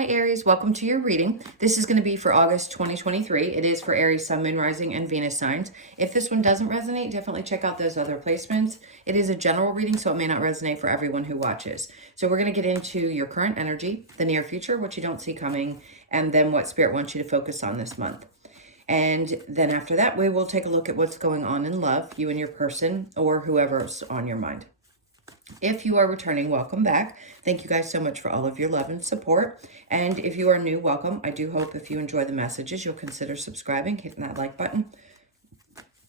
Hi Aries, welcome to your reading. This is going to be for August 2023. It is for Aries, Sun, Moon, Rising, and Venus signs. If this one doesn't resonate, definitely check out those other placements. It is a general reading, so it may not resonate for everyone who watches. So we're going to get into your current energy, the near future, what you don't see coming, and then what Spirit wants you to focus on this month. And then after that, we will take a look at what's going on in love, you and your person, or whoever's on your mind. If you are returning, welcome back. Thank you guys so much for all of your love and support. And if you are new, welcome. I do hope if you enjoy the messages, you'll consider subscribing, hitting that like button.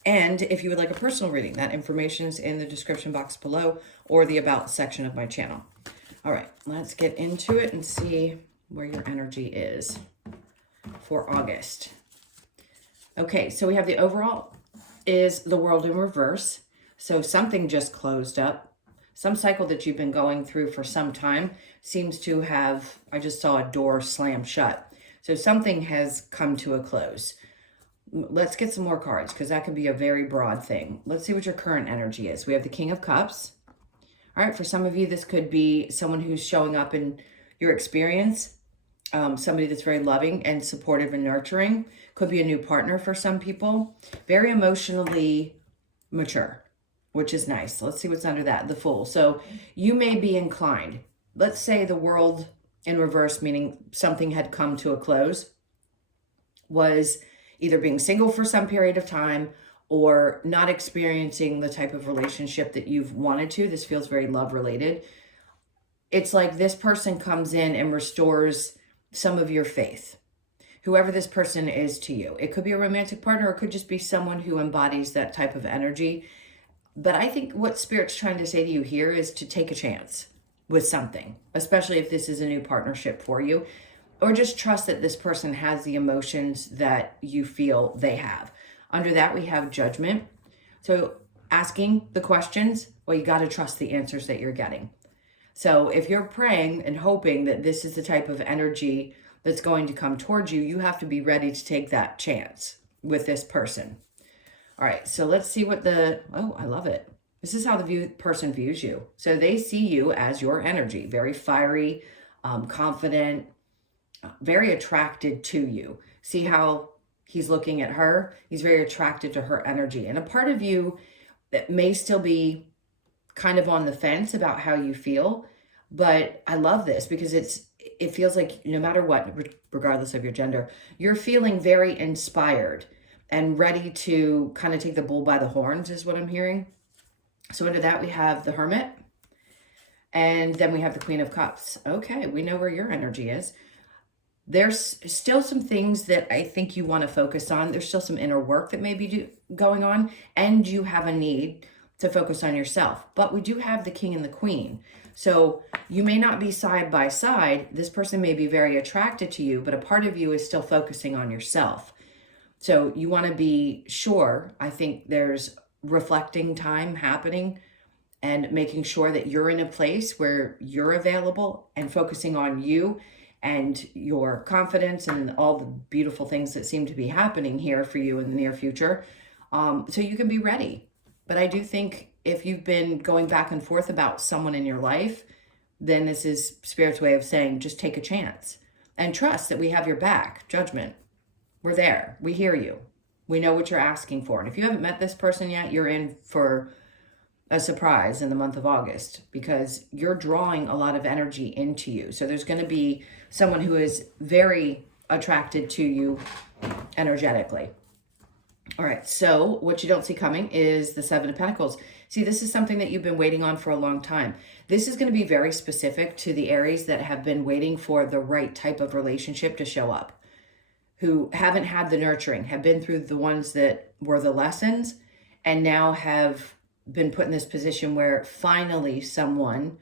And if you would like a personal reading, that information is in the description box below or the About section of my channel. All right, let's get into it and see where your energy is for August. Okay, so we have the overall is the World in reverse. So something just closed up. Some cycle that you've been going through for some time seems to have, I just saw a door slam shut. So something has come to a close. Let's get some more cards because that could be a very broad thing. Let's see what your current energy is. We have the King of Cups. All right, for some of you, this could be someone who's showing up in your experience. Somebody that's very loving and supportive and nurturing. Could be a new partner for some people. Very emotionally mature, which is nice. Let's see what's under that, the Fool. So you may be inclined. Let's say the World in reverse, meaning something had come to a close, was either being single for some period of time or not experiencing the type of relationship that you've wanted to. This feels very love related. It's like this person comes in and restores some of your faith. Whoever this person is to you. It could be a romantic partner, or it could just be someone who embodies that type of energy. But I think what Spirit's trying to say to you here is to take a chance with something, especially if this is a new partnership for you, or just trust that this person has the emotions that you feel they have. Under that, we have Judgment. So asking the questions, well, you got to trust the answers that you're getting. So if you're praying and hoping that this is the type of energy that's going to come towards you, you have to be ready to take that chance with this person. All right, so let's see what oh, I love it. This is how the person views you. So they see you as your energy, very fiery, confident, very attracted to you. See how he's looking at her? He's very attracted to her energy. And a part of you that may still be kind of on the fence about how you feel, but I love this because it feels like no matter what, regardless of your gender, you're feeling very inspired and ready to kind of take the bull by the horns is what I'm hearing. So under that, we have the Hermit. And then we have the Queen of Cups. Okay, we know where your energy is. There's still some things that I think you want to focus on. There's still some inner work that may be going on. And you have a need to focus on yourself. But we do have the King and the Queen. So you may not be side by side. This person may be very attracted to you, but a part of you is still focusing on yourself. So you want to be sure, I think there's reflecting time happening and making sure that you're in a place where you're available and focusing on you and your confidence and all the beautiful things that seem to be happening here for you in the near future. So you can be ready. But I do think if you've been going back and forth about someone in your life, then this is Spirit's way of saying, just take a chance and trust that we have your back. Judgment. We're there. We hear you. We know what you're asking for. And if you haven't met this person yet, you're in for a surprise in the month of August because you're drawing a lot of energy into you. So there's going to be someone who is very attracted to you energetically. All right. So what you don't see coming is the Seven of Pentacles. See, this is something that you've been waiting on for a long time. This is going to be very specific to the Aries that have been waiting for the right type of relationship to show up, who haven't had the nurturing, have been through the ones that were the lessons, and now have been put in this position where finally someone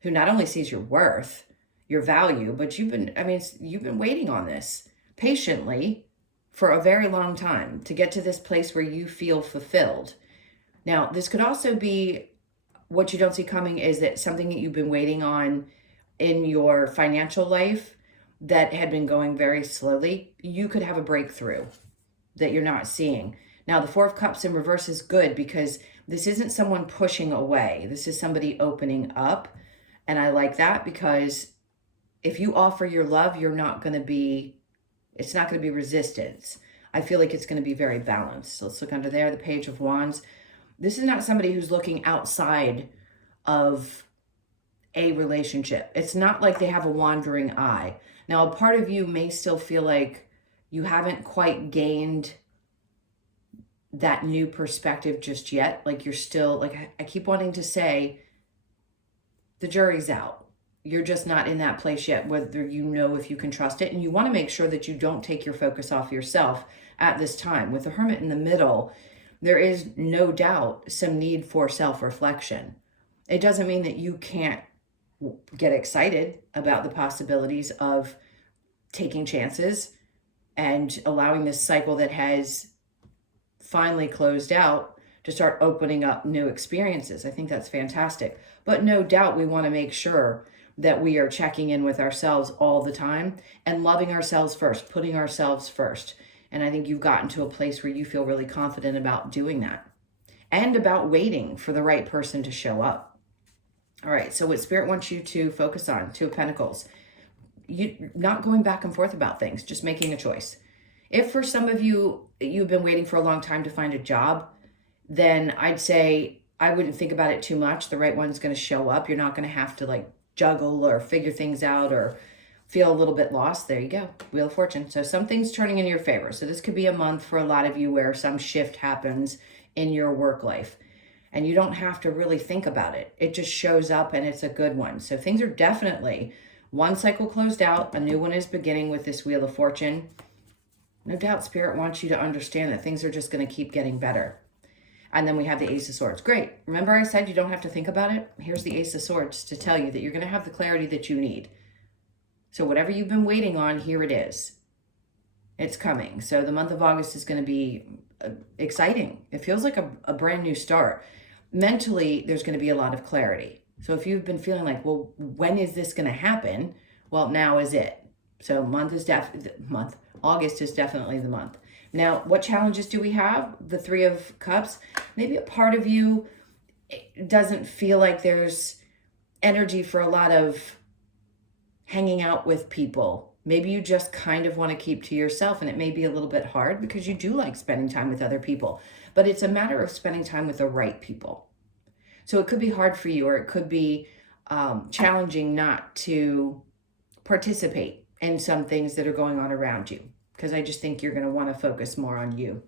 who not only sees your worth, your value, but you've been waiting on this patiently for a very long time to get to this place where you feel fulfilled. Now, this could also be what you don't see coming is that something that you've been waiting on in your financial life that had been going very slowly, you could have a breakthrough that you're not seeing. Now, the Four of Cups in reverse is good because this isn't someone pushing away. This is somebody opening up. And I like that because if you offer your love, it's not going to be resistance. I feel like it's going to be very balanced. So let's look under there, the Page of Wands. This is not somebody who's looking outside of a relationship. It's not like they have a wandering eye. Now, a part of you may still feel like you haven't quite gained that new perspective just yet. Like you're still, like I keep wanting to say, the jury's out. You're just not in that place yet, whether you know if you can trust it. And you want to make sure that you don't take your focus off yourself at this time. With the Hermit in the middle, there is no doubt some need for self-reflection. It doesn't mean that you can't get excited about the possibilities of taking chances and allowing this cycle that has finally closed out to start opening up new experiences. I think that's fantastic. But no doubt we want to make sure that we are checking in with ourselves all the time and loving ourselves first, putting ourselves first. And I think you've gotten to a place where you feel really confident about doing that and about waiting for the right person to show up. All right, so what Spirit wants you to focus on, Two of Pentacles, you not going back and forth about things, just making a choice. If for some of you, you've been waiting for a long time to find a job, then I'd say I wouldn't think about it too much. The right one's going to show up. You're not going to have to like juggle or figure things out or feel a little bit lost. There you go. Wheel of Fortune. So something's turning in your favor. So this could be a month for a lot of you where some shift happens in your work life and you don't have to really think about it. It just shows up and it's a good one. So things are definitely one cycle closed out. A new one is beginning with this Wheel of Fortune. No doubt Spirit wants you to understand that things are just going to keep getting better. And then we have the Ace of Swords. Great. Remember I said you don't have to think about it? Here's the Ace of Swords to tell you that you're going to have the clarity that you need. So whatever you've been waiting on, here it is. It's coming. So the month of August is going to be exciting. It feels like a brand new start. Mentally, there's going to be a lot of clarity. So if you've been feeling like, well, when is this going to happen? Well, now is it. So August is definitely the month. Now, what challenges do we have? The Three of Cups. Maybe a part of you doesn't feel like there's energy for a lot of hanging out with people. Maybe you just kind of want to keep to yourself, and it may be a little bit hard because you do like spending time with other people. But it's a matter of spending time with the right people. So it could be hard for you, or it could be challenging not to participate in some things that are going on around you, because I just think you're going to want to focus more on you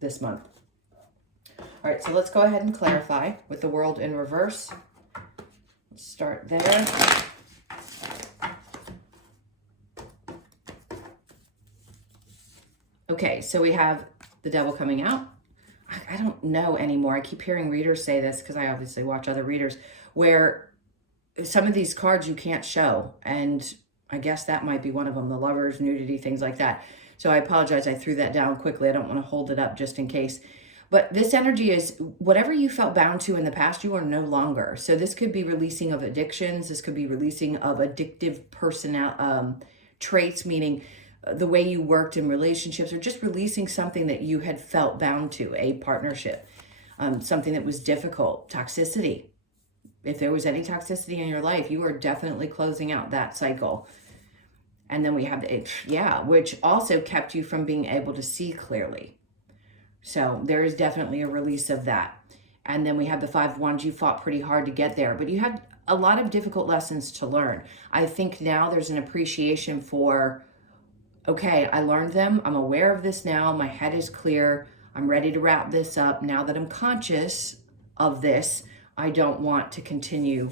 this month. All right, so let's go ahead and clarify with the World in reverse. Let's start there. Okay, so we have the Devil coming out. I don't know anymore. I keep hearing readers say this because I obviously watch other readers, where some of these cards you can't show. And I guess that might be one of them, the Lovers, nudity, things like that. So I apologize. I threw that down quickly. I don't want to hold it up just in case. But this energy is whatever you felt bound to in the past, you are no longer. So this could be releasing of addictions. This could be releasing of addictive traits, meaning the way you worked in relationships, or just releasing something that you had felt bound to, a partnership, something that was difficult, toxicity. If there was any toxicity in your life, you are definitely closing out that cycle. And then we have the, which also kept you from being able to see clearly. So there is definitely a release of that. And then we have the Five of Wands. You fought pretty hard to get there, but you had a lot of difficult lessons to learn. I think now there's an appreciation for, okay, I learned them. I'm aware of this now. My head is clear. I'm ready to wrap this up. Now that I'm conscious of this, I don't want to continue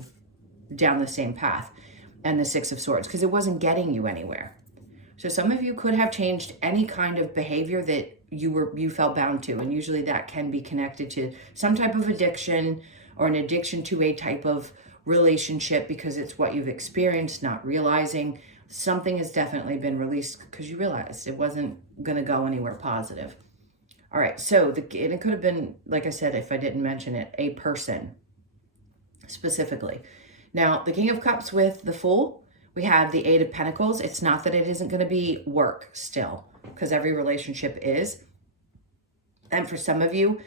down the same path. And the Six of Swords, because it wasn't getting you anywhere. So some of you could have changed any kind of behavior that you felt bound to. And usually that can be connected to some type of addiction, or an addiction to a type of relationship, because it's what you've experienced, not realizing. Something has definitely been released because you realized it wasn't going to go anywhere positive. All right, so and it could have been, like I said, if I didn't mention it, a person specifically. Now, the King of Cups with the Fool, we have the Eight of Pentacles. It's not that it isn't going to be work still, because every relationship is. And for some of you,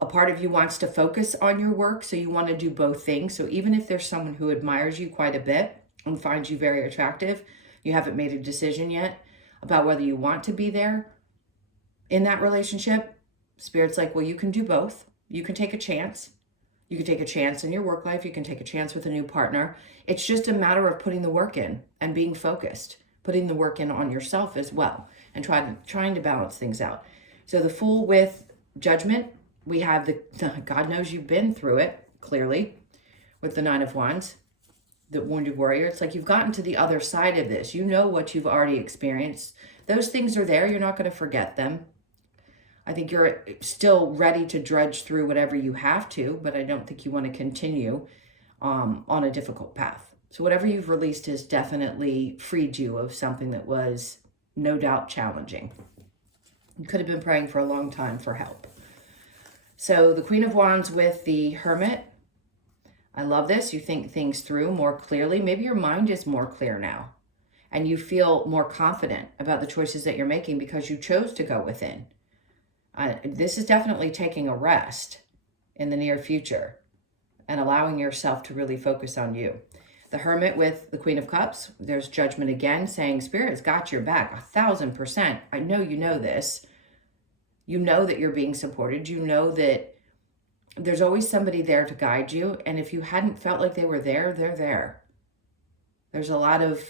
a part of you wants to focus on your work, so you want to do both things. So even if there's someone who admires you quite a bit, and finds you very attractive. You haven't made a decision yet about whether you want to be there in that relationship. Spirit's like, well, you can do both. You can take a chance. You can take a chance in your work life. You can take a chance with a new partner. It's just a matter of putting the work in and being focused, putting the work in on yourself as well, and trying to balance things out. So the Fool with Judgment, we have the God knows you've been through it, clearly, with the Nine of Wands, the Wounded Warrior. It's like you've gotten to the other side of this. You know what you've already experienced. Those things are there. You're not going to forget them. I think you're still ready to drudge through whatever you have to, but I don't think you want to continue on a difficult path. So whatever you've released has definitely freed you of something that was no doubt challenging. You could have been praying for a long time for help. So the Queen of Wands with the Hermit. I love this. You think things through more clearly. Maybe your mind is more clear now, and you feel more confident about the choices that you're making because you chose to go within. This is definitely taking a rest in the near future and allowing yourself to really focus on you. The Hermit with the Queen of Cups, there's Judgment again, saying Spirit's got your back 1,000%. I know you know this. You know that you're being supported. You know that there's always somebody there to guide you. And if you hadn't felt like they were there, they're there. There's a lot of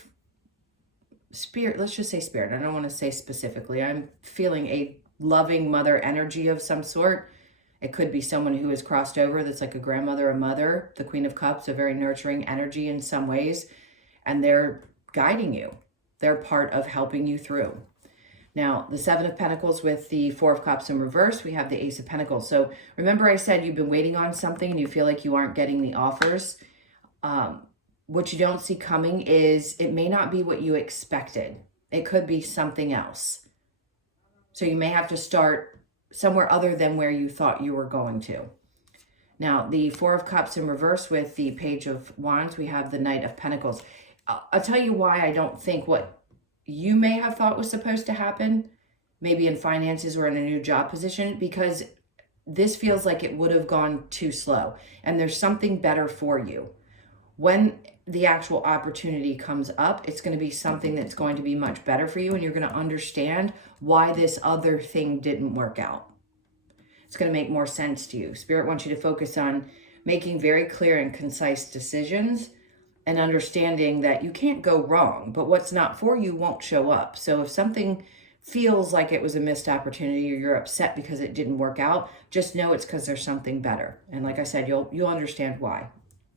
spirit. Let's just say spirit. I don't want to say specifically. I'm feeling a loving mother energy of some sort. It could be someone who has crossed over that's like a grandmother, a mother. The Queen of Cups, a very nurturing energy in some ways. And they're guiding you. They're part of helping you through. Now, the Seven of Pentacles with the Four of Cups in reverse, we have the Ace of Pentacles. So remember I said you've been waiting on something and you feel like you aren't getting the offers. What you don't see coming is it may not be what you expected. It could be something else. So you may have to start somewhere other than where you thought you were going to. Now, the Four of Cups in reverse with the Page of Wands, we have the Knight of Pentacles. I'll tell you why I don't think what you may have thought was supposed to happen, maybe in finances or in a new job position, because this feels like it would have gone too slow and there's something better for you. When the actual opportunity comes up, it's going to be something that's going to be much better for you, and you're going to understand why this other thing didn't work out. It's going to make more sense to you. Spirit wants you to focus on making very clear and concise decisions and understanding that you can't go wrong, but what's not for you won't show up. So if something feels like it was a missed opportunity or you're upset because it didn't work out, just know it's because there's something better. And like I said, you'll understand why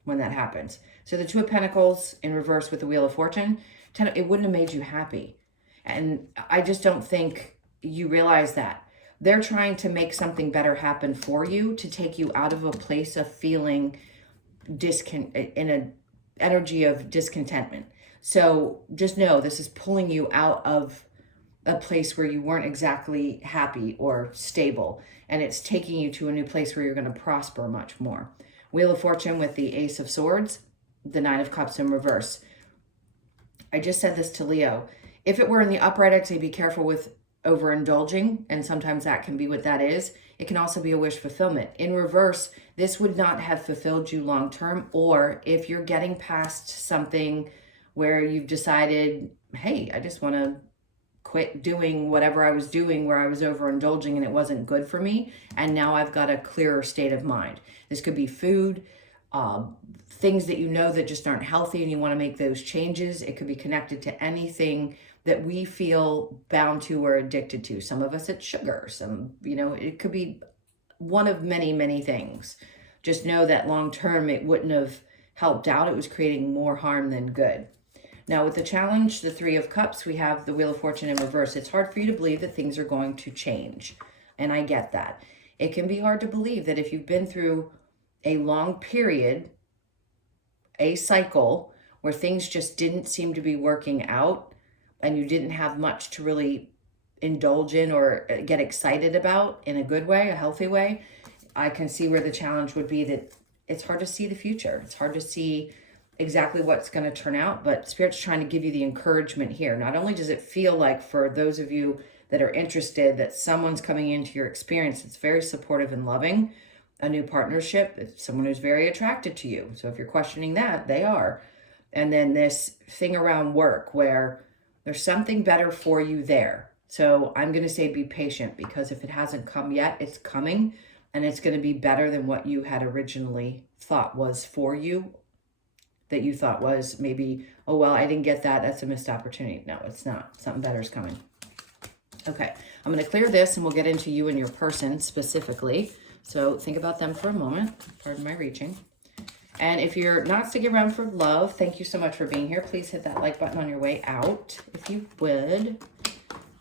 when that happens. So the Two of Pentacles in reverse with the Wheel of Fortune, it wouldn't have made you happy. And I just don't think you realize that. They're trying to make something better happen for you to take you out of a place of feeling in an energy of discontentment. So just know this is pulling you out of a place where you weren't exactly happy or stable. And it's taking you to a new place where you're going to prosper much more. Wheel of Fortune with the Ace of Swords, the Nine of Cups in reverse. I just said this to Leo. If it were in the upright, I'd say be careful with overindulging, and sometimes that can be what that is. It can also be a wish fulfillment. In reverse, this would not have fulfilled you long term, or if you're getting past something where you've decided, hey, I just want to quit doing whatever I was doing where I was overindulging and it wasn't good for me, and now I've got a clearer state of mind. This could be food, things that you know that just aren't healthy and you want to make those changes. It could be connected to anything that we feel bound to or addicted to. Some of us it's sugar, it could be one of many, many things. Just know that long term it wouldn't have helped out. It was creating more harm than good. Now with the challenge, the Three of Cups, we have the Wheel of Fortune in reverse. It's hard for you to believe that things are going to change. And I get that. It can be hard to believe that if you've been through a long period, a cycle where things just didn't seem to be working out and you didn't have much to really indulge in or get excited about in a good way, a healthy way, I can see where the challenge would be that it's hard to see the future. It's hard to see exactly what's going to turn out, but Spirit's trying to give you the encouragement here. Not only does it feel like, for those of you that are interested, that someone's coming into your experience that's very supportive and loving, a new partnership, it's someone who's very attracted to you. So if you're questioning that, they are. And then this thing around work where there's something better for you there. So I'm going to say be patient, because if it hasn't come yet, it's coming, and it's going to be better than what you had originally thought was for you, that you thought was maybe, oh, well, I didn't get that. That's a missed opportunity. No, it's not. Something better is coming. Okay, I'm going to clear this and we'll get into you and your person specifically. So think about them for a moment. Pardon my reaching. And if you're not sticking around for love, thank you so much for being here. Please hit that like button on your way out, if you would.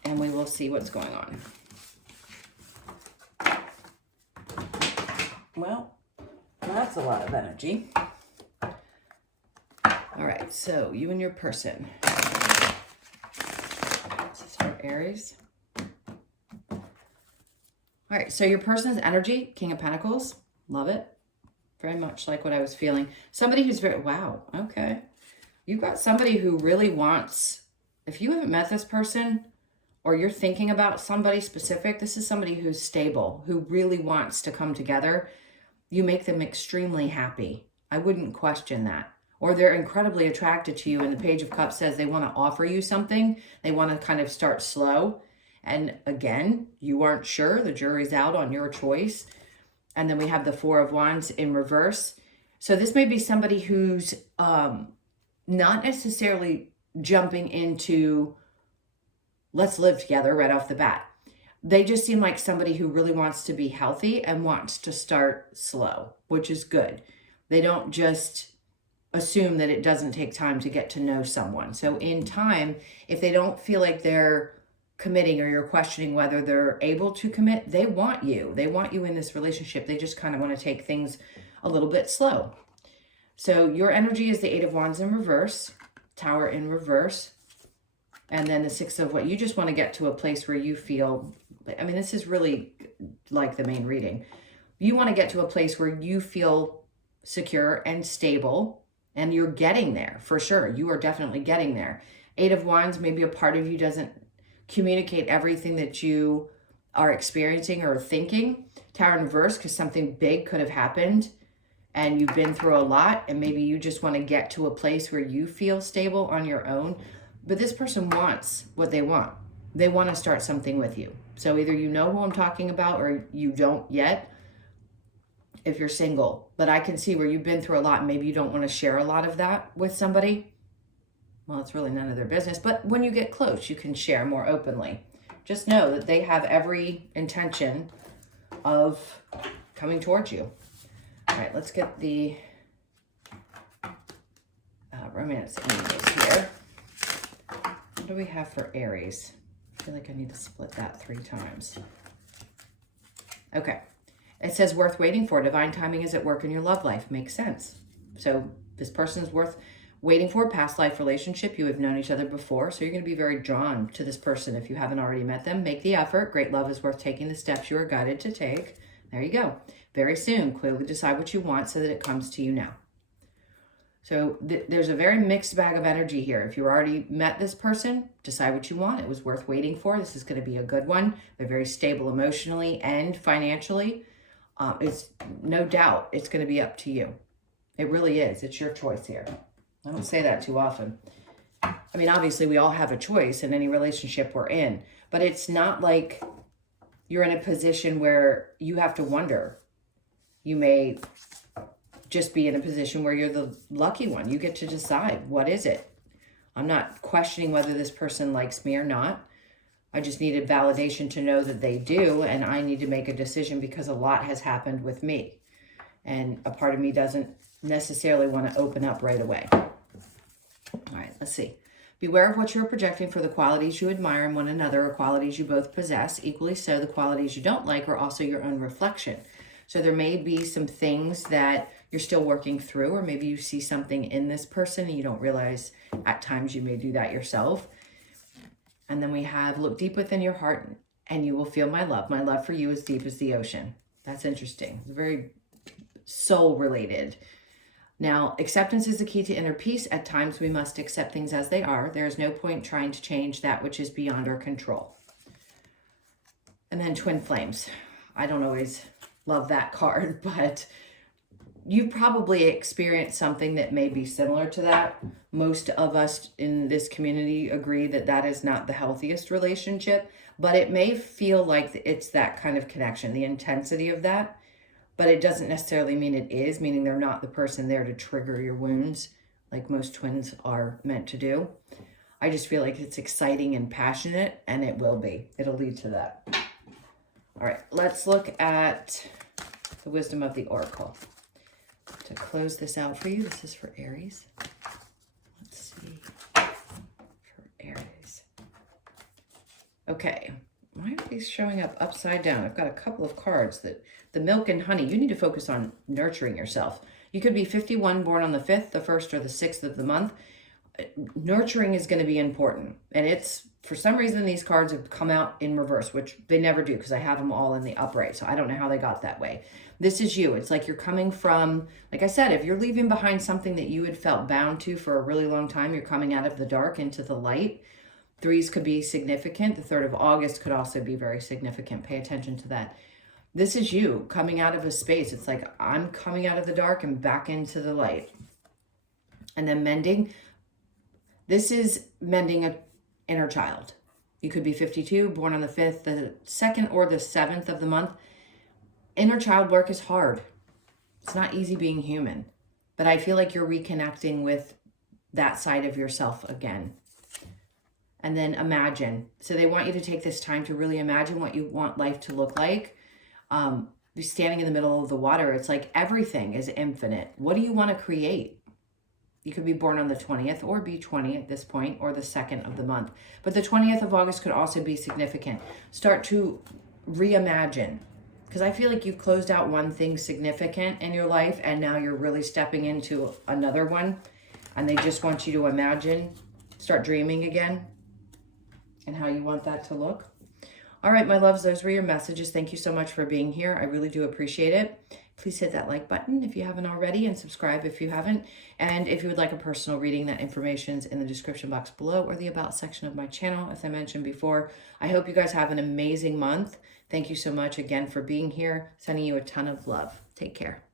And we will see what's going on. Well, that's a lot of energy. All right, so you and your person. This is for Aries. All right, so your person's energy, King of Pentacles. Love it. Very much like what I was feeling. Somebody who's very, wow, okay. You've got somebody who really wants, if you haven't met this person or you're thinking about somebody specific, this is somebody who's stable, who really wants to come together. You make them extremely happy. I wouldn't question that. Or they're incredibly attracted to you, and the Page of Cups says they want to offer you something. They want to kind of start slow. And again, you aren't sure. The jury's out on your choice. And then we have the Four of Wands in reverse. So this may be somebody who's not necessarily jumping into, let's live together right off the bat. They just seem like somebody who really wants to be healthy and wants to start slow, which is good. They don't just assume that it doesn't take time to get to know someone. So in time, if they don't feel like they're committing or you're questioning whether they're able to commit, they want you. They want you in this relationship. They just kind of want to take things a little bit slow. So your energy is the Eight of Wands in reverse, Tower in reverse, and then the Six of what you just want to get to a place where you feel, I mean, this is really like the main reading. You want to get to a place where you feel secure and stable, and you're getting there for sure. You are definitely getting there. Eight of Wands, maybe a part of you doesn't communicate everything that you are experiencing or thinking. Tower in reverse, because something big could have happened and you've been through a lot, and maybe you just want to get to a place where you feel stable on your own. But this person wants what they want. They want to start something with you. So either you know who I'm talking about or you don't yet, if you're single. But I can see where you've been through a lot and maybe you don't want to share a lot of that with somebody. Well, it's really none of their business. But when you get close, you can share more openly. Just know that they have every intention of coming towards you. All right, let's get the romance angels here. What do we have for Aries? I feel like I need to split that 3 times. Okay. It says worth waiting for. Divine timing is at work in your love life. Makes sense. So this person is worth waiting for. Past life relationship. You have known each other before. So you're going to be very drawn to this person if you haven't already met them. Make the effort. Great love is worth taking the steps you are guided to take. There you go. Very soon. Clearly decide what you want so that it comes to you now. So there's a very mixed bag of energy here. If you already met this person, decide what you want. It was worth waiting for. This is going to be a good one. They're very stable emotionally and financially. It's no doubt it's going to be up to you. It really is. It's your choice here. I don't say that too often. I mean, obviously we all have a choice in any relationship we're in, but it's not like you're in a position where you have to wonder. You may just be in a position where you're the lucky one. You get to decide, what is it? I'm not questioning whether this person likes me or not. I just needed validation to know that they do, and I need to make a decision because a lot has happened with me. And a part of me doesn't necessarily want to open up right away. All right, let's see. Beware of what you're projecting for the qualities you admire in one another or qualities you both possess. Equally so, the qualities you don't like are also your own reflection. So there may be some things that you're still working through, or maybe you see something in this person and you don't realize at times you may do that yourself. And then we have, look deep within your heart and you will feel my love. My love for you is deep as the ocean. That's interesting. It's very soul related. Now, acceptance is the key to inner peace. At times we must accept things as they are. There is no point trying to change that which is beyond our control. And then twin flames. I don't always love that card, but you've probably experienced something that may be similar to that. Most of us in this community agree that that is not the healthiest relationship, but it may feel like it's that kind of connection, the intensity of that, but it doesn't necessarily mean it is, meaning they're not the person there to trigger your wounds like most twins are meant to do. I just feel like it's exciting and passionate, and it will be. It'll lead to that. All right, let's look at the wisdom of the oracle. To close this out for you, this is for Aries. Let's see. For Aries. Okay, why are these showing up upside down? I've got a couple of cards that the milk and honey, you need to focus on nurturing yourself. You could be 51, born on the 5th, the 1st, or the 6th of the month. Nurturing is going to be important. And it's, for some reason, these cards have come out in reverse, which they never do because I have them all in the upright. So I don't know how they got that way. This is you. It's like you're coming from, like I said, if you're leaving behind something that you had felt bound to for a really long time, you're coming out of the dark into the light. 3s could be significant. The 3rd of August could also be very significant. Pay attention to that. This is you coming out of a space. It's like I'm coming out of the dark and back into the light. And then mending. This is mending an inner child. You could be 52, born on the 5th, the 2nd, or the 7th of the month. Inner child work is hard. It's not easy being human. But I feel like you're reconnecting with that side of yourself again. And then imagine. So they want you to take this time to really imagine what you want life to look like. You're standing in the middle of the water. It's like everything is infinite. What do you want to create? You could be born on the 20th or be 20 at this point, or the 2nd of the month. But the 20th of August could also be significant. Start to reimagine. Because I feel like you've closed out one thing significant in your life, and now you're really stepping into another one. And they just want you to imagine, start dreaming again, and how you want that to look. All right, my loves, those were your messages. Thank you so much for being here. I really do appreciate it. Please hit that like button if you haven't already, and subscribe if you haven't. And if you would like a personal reading, that information's in the description box below or the about section of my channel, as I mentioned before. I hope you guys have an amazing month. Thank you so much again for being here. Sending you a ton of love. Take care.